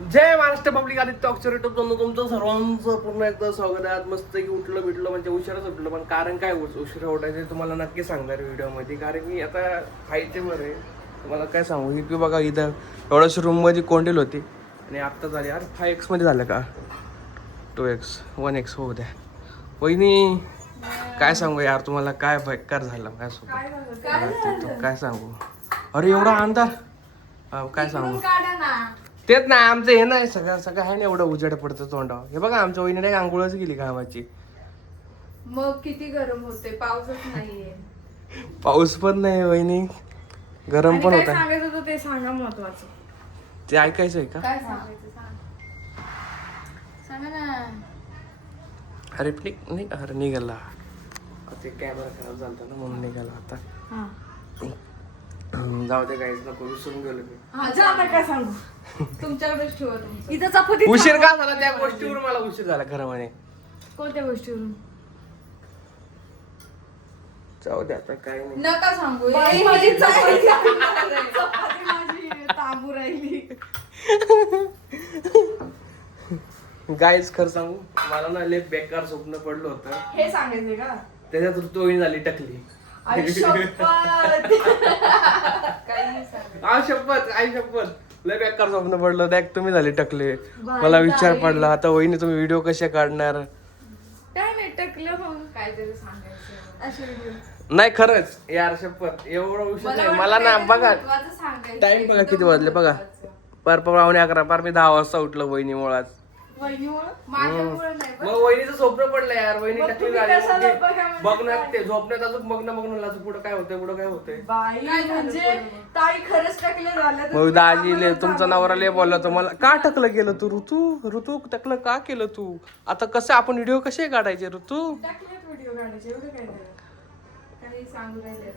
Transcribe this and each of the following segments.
जय Maharashtra public Aditya अक्षर YouTube channel तुमचं सर्वांचं पुन्हा एकदा स्वागत आहे. मस्त की उठलं बिटलं म्हणजे उशिराच उठलं, पण कारण काय उशिरा उठायचं तुम्हाला नक्की सांगणार व्हिडिओमध्ये. कारण की आता खायचे बरं आहे तुम्हाला काय सांगू. ही बघा इथं एवढ्याच रूममध्ये कोंडेल होती आणि आत्ता झाली. यार 5x मध्ये झालं का 2x 1x होऊ द्या. वहिनी काय सांगू यार तुम्हाला, काय बेकार झालं माझ्यासोबत काय सांगू. अरे एवढा अंधार काय सांगू. तेच ना आमचं हे नाही सगळं सगळं आहे ना, एवढं उजेड पडतं तोंडावर. हे बघा आमच्या वहिनीने आंघोळच गेली कामाची. मग किती गरम होते, पाऊसच नाहीये. पाऊस पण नाही वहिनी, गरम पण होता. सांगायचं होतं ते सांगा महत्वाचं. ते ऐकायचंय का? काय सांगायचं सांगा ना. अरे नाही अरे निघाला ते कॅमेरा खराब झाला ना म्हणून निघाला आता. जाऊ दे काहीच नको, विसरून गेलो मी. काय सांगू तुमच्याकडेच ठेवा तुमचं. इथं चपाती उशीर का झाला त्या गोष्टीवर, मला उशीर झाला खरं म्हणे. कोणत्या गोष्टीवरून? जाऊ दे आता काही नाही. नका सांगू. चपाती माझी तांबू राहिली. गाईच खरं सांगू, मला ना लय बेकार स्वप्न पडलं होतं. हे सांगायचंय का? त्याच्यात ऋतुवाहिनी झाली टकली. आई शपथ. आई शपथ लय बेकार स्वप्न पडलं. देख तुम्ही झाले टकले. मला विचार पडला आता वहिनी तुम्ही व्हिडिओ कसे काढणार. काय नाही टकलं मग काहीतरी सांगायचं असे व्हिडिओ. नाही खरंच यार शपथ एवढं उशीर नाही मला ना. बघा टाइम बघा किती वाजले बघा. पार 11:15 पार मी 10 वाजता उठलो वहिनी मुळात. मग वहिनीचं स्वप्न पडलं यार. वहिनी टकली झाली बघणार ते झोपण्यात अजून मग्न पुढं काय होतंय म्हणजे ताई खरंच टकले झालं. मग दाजीले तुमचा नवरा लय बोलला तर मला का टकलं गेलं तू ऋतू टकलं का केलं तू. आता कसं आपण व्हिडिओ कसे काढायचे ऋतू. टाकलेत व्हिडिओ काढायचे एवढं काय काही सांगू राहिले.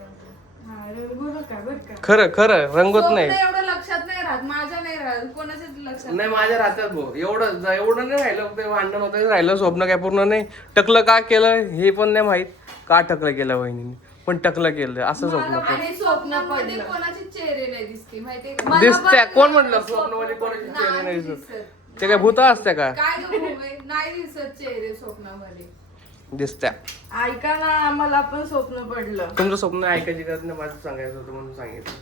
रंगू नका बरं का. खरं रंगत नाही. एवढं लक्षात नाही राहत, माझ्या नाही राहत, कोणाच्याच लक्षात नाही माझ्या राहतात भाऊ. एवढं नाही राहिलं ते भांडण होतं राहिलं. स्वप्न काय पूर्ण नाही. टकलं का केलं हे पण नाही माहित. का टकलं केलं वहिनीने पण टकलं केलं असं स्वप्न पडलं. आणि स्वप्नामध्ये कोणाचे चेहरे नाही दिसते माहितीये का? दिसत्या कोण म्हटलं स्वप्नामध्ये कोणाचे चेहरे नाही दिसत. ते काय भूत असते का? काय गं भूमे? नाही दिसत चेहरे स्वप्नामध्ये. दिसत्या. ऐका ना, आम्हाला पण स्वप्न पडलं. तुमचं स्वप्न ऐकायची गरज नाही, माझं सांगायचं होतं म्हणून सांगितलं.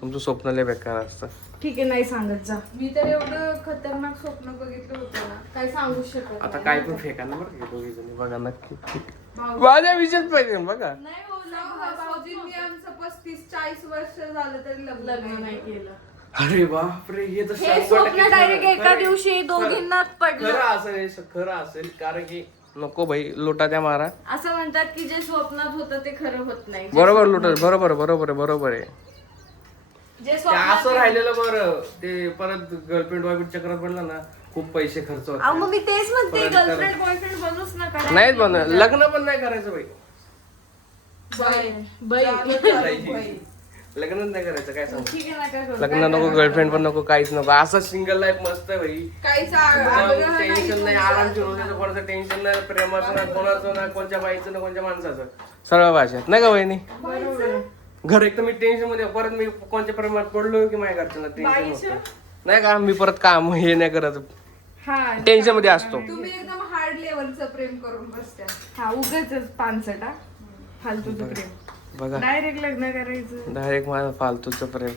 तुमचं स्वप्न लय बेकार असतं. ठीक आहे नाही सांगत जा. मी तर एवढं खतरनाक स्वप्न बघितलं होतं ना काय सांगू शकत आता काय पण फेका ना बरं दोघी जणी बघा नक्की. माझ्या विषयच पाहिजे बघा. नाही हो भाऊजींनी आमचं 35-40 वर्ष झालं तरी लग्न नाही केलं. अरे बापरे हे तर स्वप्न डायरेक्ट एका दिवशी दोघींना पडलं. खरं असेल कारण की नको भाई लोटा त्या मारा. असं म्हणतात की जे स्वप्नात होतं ते खरं होत नाही. बरोबर लोटा बरोबर आहे. जे असं राहिलेलं बरं. ते परत गर्लफ्रेंड बॉयफ्रेंड चक्रात पडलं ना खूप पैसे खर्च होतात. मग मी तेच म्हणते गर्लफ्रेंड बॉयफ्रेंड बनूच नका. नाहीच बन लग्न पण नाही करायचं बाई. लग्नच नाही करायचं काय सांगू. ठीक आहे नका करू. लग्न नको गर्लफ्रेंड पण नको काहीच नको. असं सिंगल लाईफ मस्त आहे भाई. टेन्शन नाही, आरामशीर होतं. कोणाचं टेन्शन नाही, प्रेमाचं ना कोणाचं ना कोणत्या बाईचं ना कोणत्या माणसाचं. सरळ भाषेत नाही का वहिनी. घर एक तर मी टेन्शन मध्ये परत मी कोणत्या प्रेमात पडलो की माझ्या घरच्यांना टेन्शन होतं नाही का. मी परत काम हे नाही करत, टेन्शन मध्ये असतो. तुम्ही एकदम हार्ड लेवलचं प्रेम करून बसत्या. हा उगाच पानसटा फालतूचं प्रेम. बघा डायरेक्ट लग्न करायचं. डायरेक्ट माझं फालतूचं प्रेम.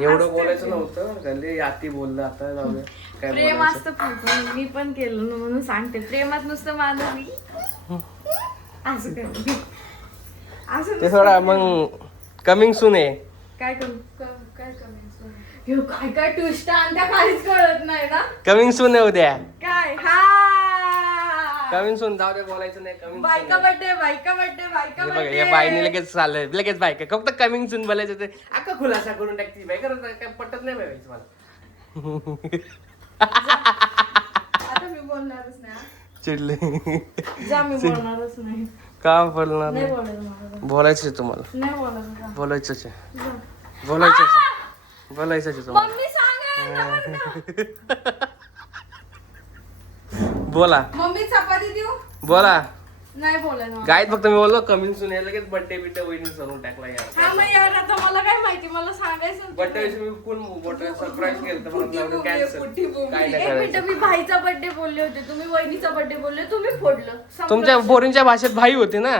एवढं बोलायचं नव्हतं गल्ली आती बोललं. आता जाऊ दे काय प्रेम बोलायचं. असतं फालतू. मी पण केलं ना म्हणून सांगते. प्रेमात नुसतं माझं मी असं करते असं ते थोडा मग कमिंग सून आहे. काय करू काय कमी काय काय ट्विस्ट आणत्या काहीच कळत नाही ना. कमिंग सून आहे उद्या. काय हा कमिंग सून जाऊ दे बोलायचं नाही. कमिंग बायका बर्थडे बघा या बाईने लगेच चाललंय लगेच बायका फक्त कमिंग सून बोलायचं ते अख्खा खुलासा करून टाकते बाई. करत काय पटत नाही बाई मला. आता मी बोलणारच नाही. चिडले जा मी बोलणारच नाही. का बोलणार नाही नाही. बोलायचं मला. बोलायचं आहे तुम्हाला. नाही बोलायचं. बोलायचंच आहे. जा. बोलायचंच आहे तुम्हाला. मम्मी सांगा बोला मम्मी चपाती देऊ. बोला नाही बोला ना. गायत फक्त मी बोललो कमी सुने लगेच बर्थडे बिड्डे वहिनी सरून टाकला यार. हा मग यार आता मला काय माहिती, मला सांगायचं. बर्थडे मी कोण बर्थडे सरप्राईज केलं तर मला कॅन्सल काय नाही एक करायचं. मिनिट, मी भाईचा बर्थडे बोलले होते, तुम्ही वहिनीचा बर्थडे बोलले, तुम्ही फोडलं. संपलं. तुमच्या पोरींच्या भाषेत भाई होती ना.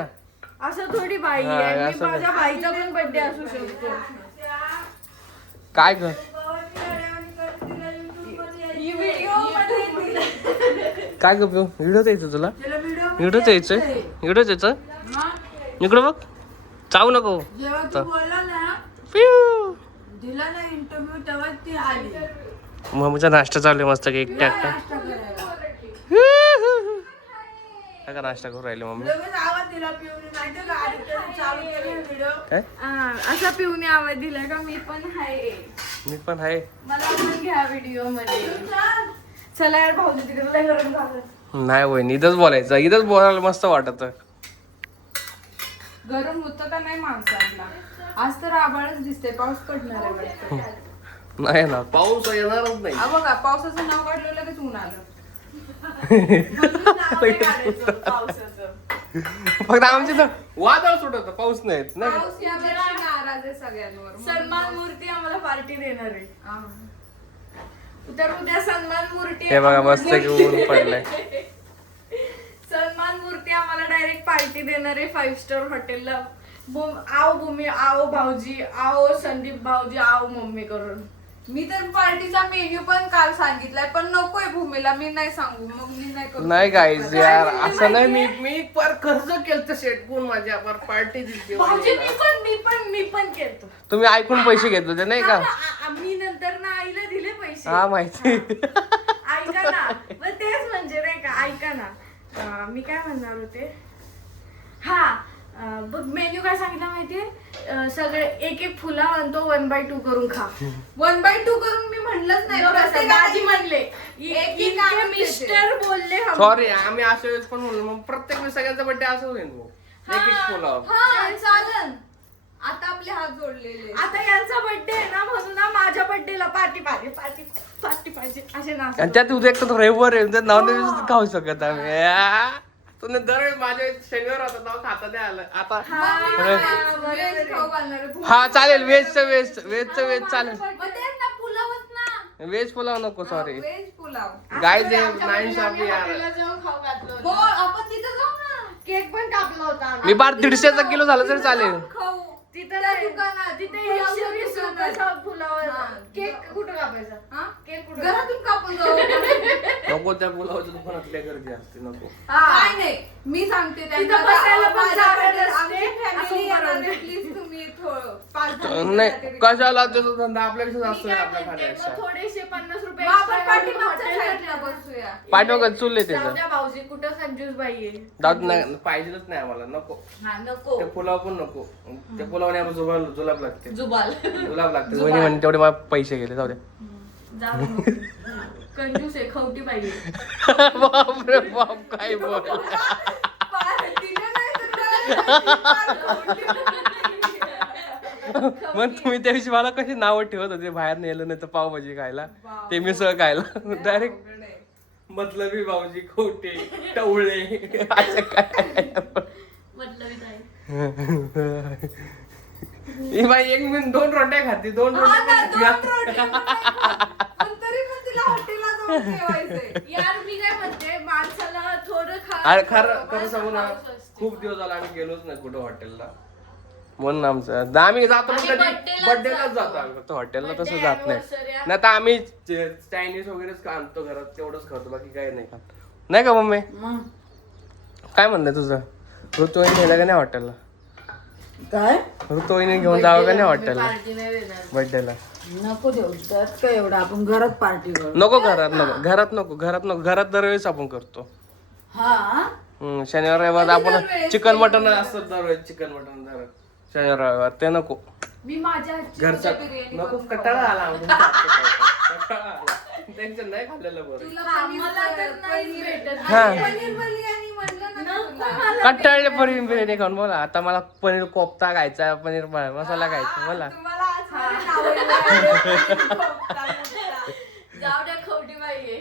असं थोडी बाई हा, आहे, मी असं माझ्या भाईचा पण बर्थडे असू शकतो. काय कर ही व्हिडिओ काय कर व्हिडिओ द्यायचं तुला, व्हिडिओच यायचं, व्हिडिओच यायचं. इकडं बघ, चावू नको. जेव्हा तू बोलला ना, पिऊ. दिला ना इंटरव्ह्यू, तेव्हा ती आली मम्मीचा नाश्ता चालू आहे मस्त की एकटा एकटा. नाश्ता करायला. काय का नाश्ता करून राहिले मम्मी. लगेच आवाज दिला पिऊन, माहितीये का आदित्यने चालू केले व्हिडिओ. काय असा पिऊने आवाज दिला का मी पण आहे, मी पण आहे. मला पण घ्या व्हिडिओ मध्ये. चला यार भाऊजी तिकडे लय गरम झालं. नाही वहिनी इथंच बोलायचं, इथंच बोलायला मस्त वाटत. गरम होतं का नाही माणसांना? आज तर आभाळच दिसते, पाऊस पडणार आहे वाटतं. नाही ना पाऊस येणारच नाही. हा बघा, पावसाचं नाव काढलं लगेच ऊन आलं. फक्त आमच्या तर वादळ सुटत पाऊस नाही नाही का? पाऊस या वर्षी नाराज आहे सगळ्यांवर. सन्मान मूर्ती आम्हाला पार्टी देणार आहे. तर उद्या सन्मान मूर्ती हे बघा मस्त की ऊन पडलंय. सन्मान मूर्ती आम्हाला डायरेक्ट पार्टी देणार आहे 5 स्टार हॉटेलला. आओ भूमी, आओ भाऊजी, आओ संदीप भाऊजी, आओ मम्मी करून. मी तर पार्टीचा मेन्यू पण काल सांगितलाय, पण नकोय भूमीला, मी नाही सांगू, मग मी नाही करू. नाही गाईज यार असं नाही. मी पर खर्च केलं सेट कोण माझ्या पर पार्टी दिली. भाऊजी मी पण केलतो. तुम्ही ऐकून पैसे घेत होते नाही का? मी नंतर ना आईला दिले पैसे. हा माहिती. ऐका ना, मग तेच म्हणजे नाही का, ऐका ना. मी काय म्हणणार होते, हा बघ मेन्यू काय सांगितलं माहितीये, सगळे एक एक फुला आणतो 1/2 करून खा. 1/2 करून मी म्हणलंच नाही. दाजी म्हणले, एक इनके मिस्टर बोलले हम. सॉरी आम्ही अशा वेळेस पण म्हणलो मग प्रत्येक वेळेस सगळ्यांचा बर्थडे असं होईल भाऊ. एक एक फुलावर. हा चालन. आता आपले हात जोडलेले. आता यांचा बर्थडे आहे ना, म्हणून ना माझ्या बर्थडेला पार्टी पाहिजे, पार्टी पार्टी पाहिजे असे ना. आणि त्यात उद्या एक तर रविवार आहे त्यात नॉनव्हेज खाऊ शकत आम्ही. तुम्ही दर माझ्या शनिवार होता तेव्हा खाता नाही आलं आता. व्हेज खाऊ घालणार आहे. हा चालेल व्हेजचं व्हेज चालेल. मग तेच ना, पुलावच ना. व्हेज पुलाव नको सॉरी. व्हेज पुलाव. गाय जे नाही सापडी यार. खाऊ घातलं हो, आपण तिथं जाऊ ना. केक पण कापला होता आम्ही. मी बार 150 किलो झालं तरी चालेल. खाऊ. तिथं त्या दुकानात तिथे पुलाव 120 दुकानात. रुपयाचा पुलाव. हा. केक कुठं कापायचा? हा? केक कुठं? घरातून कापून जाऊ. नको त्या पुलावच्या दुकानात लय गर्दी असते नको. काय नाही, मी सांगते तिथं बसायला पण जागा नसते. आमची फॅमिली असं येणार बरं. आहे, प्लीज तुम्ही थोडं 5-10 नाही कशाला त्याचा धंदा आपल्यापेक्षा मी जास्त आहे काय आपल्या म्हणते, खाण्यापेक्षा. मग थोडेसे 50 रुपये मग आपण extra पाठीमागच्या हॉटेलला साईडला ठेवा. बसूया. पाठव चुलले जाऊ त्याचं द्या भाऊजी, कुठं कंजूस बाई आहे. दाद नाही पाहिजेच नाही आम्हाला नको. हा नको. ते पुलाव पण नको. त्या पुलावने आम्हाला जुलाब लागते. जुबाल. जुलाब लागते. वहिनी म्हणे तेवढे मला पैसे गेले जाऊ दे. जाऊ दे. कंजूस आहे, खवटी बाई आहे. बापरे बाप काय बोल. तिने नाही तर मग तुम्ही त्या दिवशी मला कशी नावं ठेवत होते बाहेर नेलं नाही तर पावभाजी खायला ते मिसळ खायला डायरेक्ट मतलबी भाऊजी खोटे टवळे असं काय. मतलब काय. ही बाई 1 मिनिट 2 रोट्या खाते 2 पण तरी पण तिला हॉटेलला जाऊन जेवायचंय. यार मी काय म्हणते, माणसाला थोडं अरे खरं सांगू ना खूप दिवस झाला आम्ही गेलोच नाही कुठं हॉटेलला म्हणून आमचं आम्ही जातो आणि कधी birthday-लाच बर्थडेलाच जातो. जातो आम्ही फक्त हॉटेलला तसं Birthday, जात नाही. anniversary. नाही तर आम्ही चायनीज वगैरेच आणतो घरात तेवढंच खातो बाकी काही नाही खात नाही का मम्मी. काय म्हणणं तुझं ऋतुवाहिनी नेलं का नाही हॉटेलला. काय ऋतुवाहिनी घेऊन जावं का नाही हॉटेलला पार्टी नाही देणार. बर्थडेला. नको देऊ त्यात काय एवढं, आपण घरात पार्टी करू. नको घरात नको घरात दरवेळेस आपण करतो. हा शनिवार रविवार आपण चिकन मटन असतं दरवेळेस चिकन मटन दर शनिवार रविवार ते नको. मी माझ्या हातची घरचा बिर्याणी नको करून कटाळा आला आम्हाला. कंटाळा आला. टेन्शन नाही खाल्लेलं बरं. तुला हा, पनीर मला तर नाही भेटत. हा. पनीर बिर्याणी म्हटलं ना नको तुला. मला. कटाळले पनीर बिर्याणी खाऊन बोला आता मला पनीर कोफ्ता खायचा पनीर मसाला खायचा मला. तुम्हाला आज आवडलं. जाऊ द्या खवटी बाई आहे.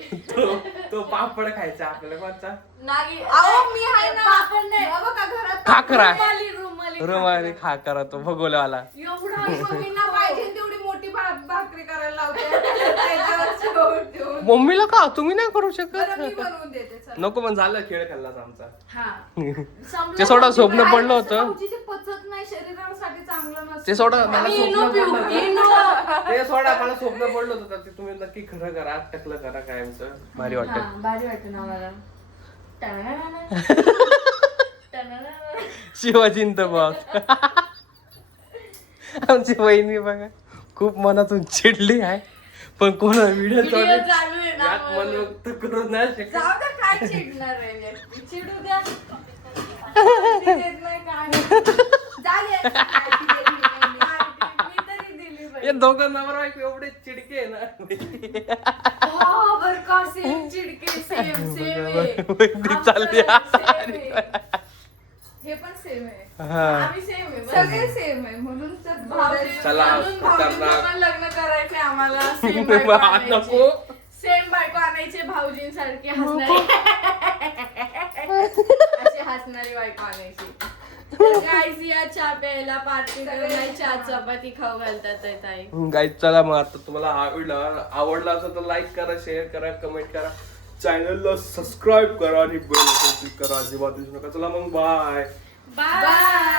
तो पापड खायचा आपल्याला कोणता नागी अहो मी आहे ना पापड नाही. हा बघा घरात खाकरा रुमाली रुमाली खाकरा तो भगोल्यावाला एवढा मम्मींना पाहिजे तेवढी मोठी भाकरी करायला लावते त्याच्यावर शेव ठेवून. मम्मीला का तुम्ही नाही करू शकत बरं मी बनवून देते चला. नको पण झालं खेळ खाल्लाच आमचा हा ते सोडा स्वप्न पडलं होतं भाऊजी ते पचत नाही शरीरासाठी चांगलं नसतं. ते सोडा मला आम्ही स्वप्न इनो पिऊ, पडलं होतं. इनो. ते सोडा मला स्वप्न पडलं होतं ते तुम्ही नक्की खरं करा टकलं करा कायमचं भारी हा, वाटत भारी वाटतं ना मला शिवाजींत बघ आमची वहिनी बघा खूप मनातून चिडली आहे पण कोणा व्हिडिओ व्हिडिओ चालू आहे ना यात मन व्यक्त करू नाही शकत जाऊ दे काय चिडणार आहे व्यक्ती. चिडू द्या ती देत नाही काय नाही. झाली आहे. ती देत नाही. मी तरी दिली बाई. हे दोघं नवरा बायको एवढे चिडके आहे ना हो, बरं का सेम चिडके सेम वैदिक चालली हे पण सेम आहे हा आम्ही सेम आहे बरं. सगळे सेम आहे म्हणून तर चला, म्हणून भाऊजींचं खतरनाक. पण लग्न करायचंय आम्हाला सेम बायको आणायची. नको सेम बायको आणायचे भाऊजींसारखी हसणारी अशी हसणारी बायको आणायची तर guys, या चहा प्यायला पार्टी करायला चहा चपाती खाऊ घालतात आहे ताई. गाईज चला मग आता तुम्हाला हा व्हिडिओ आवडला असेल तर लाईक करा शेअर करा कमेंट करा चॅनलला सबस्क्राईब करा आणि बेल आयकॉन क्लिक करा अजिबात विसरू नका चला मग बाय बाय